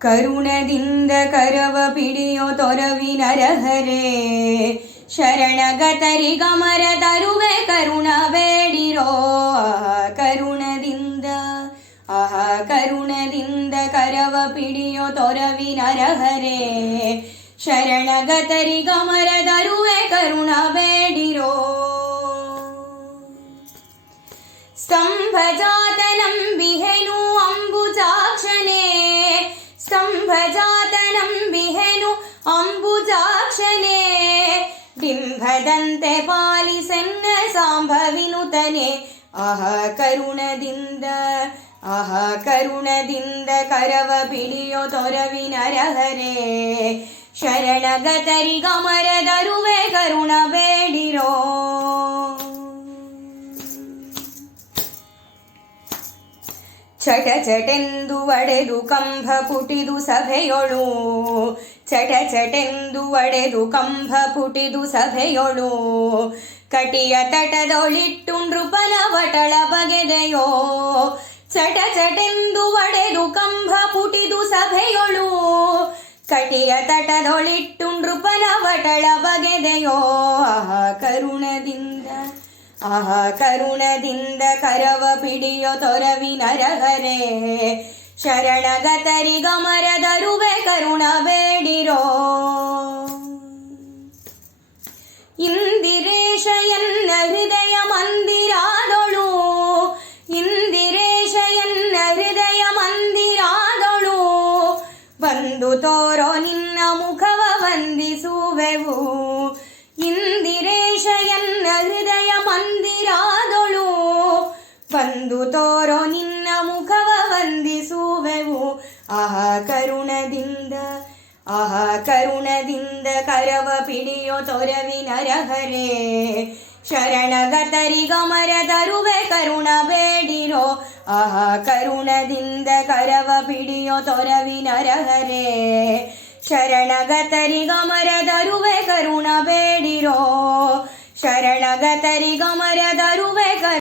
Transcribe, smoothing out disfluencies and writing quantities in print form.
ಕರುಣದಿಂದ ಕರವ ಪಿಡಿಯೋ ತೊರವಿನರಹರೆ ಶರಣಗತರಿಗಮರ ತರುವೆ ಕರುಣ ಬೇಡಿರೋ ಕರುಣದಿಂದ ಕರುಣದಿಂದ ಕರವ ಪಿಡಿಯೋ ತೊರವಿನರಹರೆ ಶರಣಗತರಿಗಮರ ತರುವೆ ಕರುಣ ಬೇಡಿರೋ ಸ್ತಂಭಜಾತನಂಬಿಹೆನು ಅಂಬುಜಾಕ್ಷನೇ ಸ್ತಂಭಜಾತನಂಬಿಹೆನು ಅಂಬುಜಾಕ್ಷನೇ ಬಿಂಬದಂತೆ ಪಾಲಿಸೆನ್ನ ಸಾಂಭವಿನುತನೆ ಕರುಣದಿಂದ ಕರುಣದಿಂದ ಕರವ ಪಿಡಿಯೋ ತೊರವಿನರಹರೆ ಶರಣಗತರಿಗಮರ ತರುವೆ ಕರುಣ ಬೇಡಿರೋ ಚಟ ಚಟೆಂದು ಒಡೆದು ಕಂಭ ಪುಟಿದು ಸಭೆಯೊಳು ಚಟ ಚಟೆಂದು ಒಡೆದು ಕಂಭ ಪುಟಿದು ಸಭೆಯೊಳು ಕಟಿಯ ತಟದೊಳಿಟ್ಟು ನೃಪನ ವಟಳ ಬಗೆದೆಯೋ ಚಟ ಚಟೆಂದು ಒಡೆದು ಕಂಭ ಪುಟಿದು ಸಭೆಯೊಳು ಕಟಿಯ ತಟದೊಳಿಟ್ಟು ನೃಪನ ವಟಳ ಬಗೆದೆಯೋ ಕರುಣದಿಂದ ಕರುಣದಿಂದ ಕರವ ಪಿಡಿಯೋ ತೊರವಿನರಹರೆ ಶರಣಗತರಿಗಮರ ತರುವೆ ಕರುಣ ಬೇಡಿರೋ ಇಂದಿರೇಶ ಎನ್ನ ಹೃದಯ ಮಂದಿರಾದೊಳು ಇಂದಿರೇಶ ಎನ್ನ ಹೃದಯ ಮಂದಿರಾದೊಳು ಬಂದು ತೋರೋ ನಿನ್ನ ಮುಖವ ವಂದಿಸುವೆವು ಇಂದಿರೇಶ ಎನ್ನ ಹೃದಯ ಮಂದಿರಾದೊಳು ಬಂದು ತೋರೋ ನಿನ್ನ ಮುಖವ ವಂದಿಸುವೆವು ಕರುಣದಿಂದ ಕರುಣದಿಂದ ಕರವ ಪಿಡಿಯೋ ತೊರವಿನರಹರೆ ಶರಣಗತರಿಗಮರ ತರುವೆ ಕರುಣ ಬೇಡಿರೋ ಕರುಣದಿಂದ ಕರವ ಪಿಡಿಯೋ ತೊರವಿನರಹರೆ ಶರಣಗತರಿಗಮರ ತರುವೆ ಕರುಣ ಬೇಡಿರೋ ಶರಣಗತರಿಗಮರ ತರುವೆ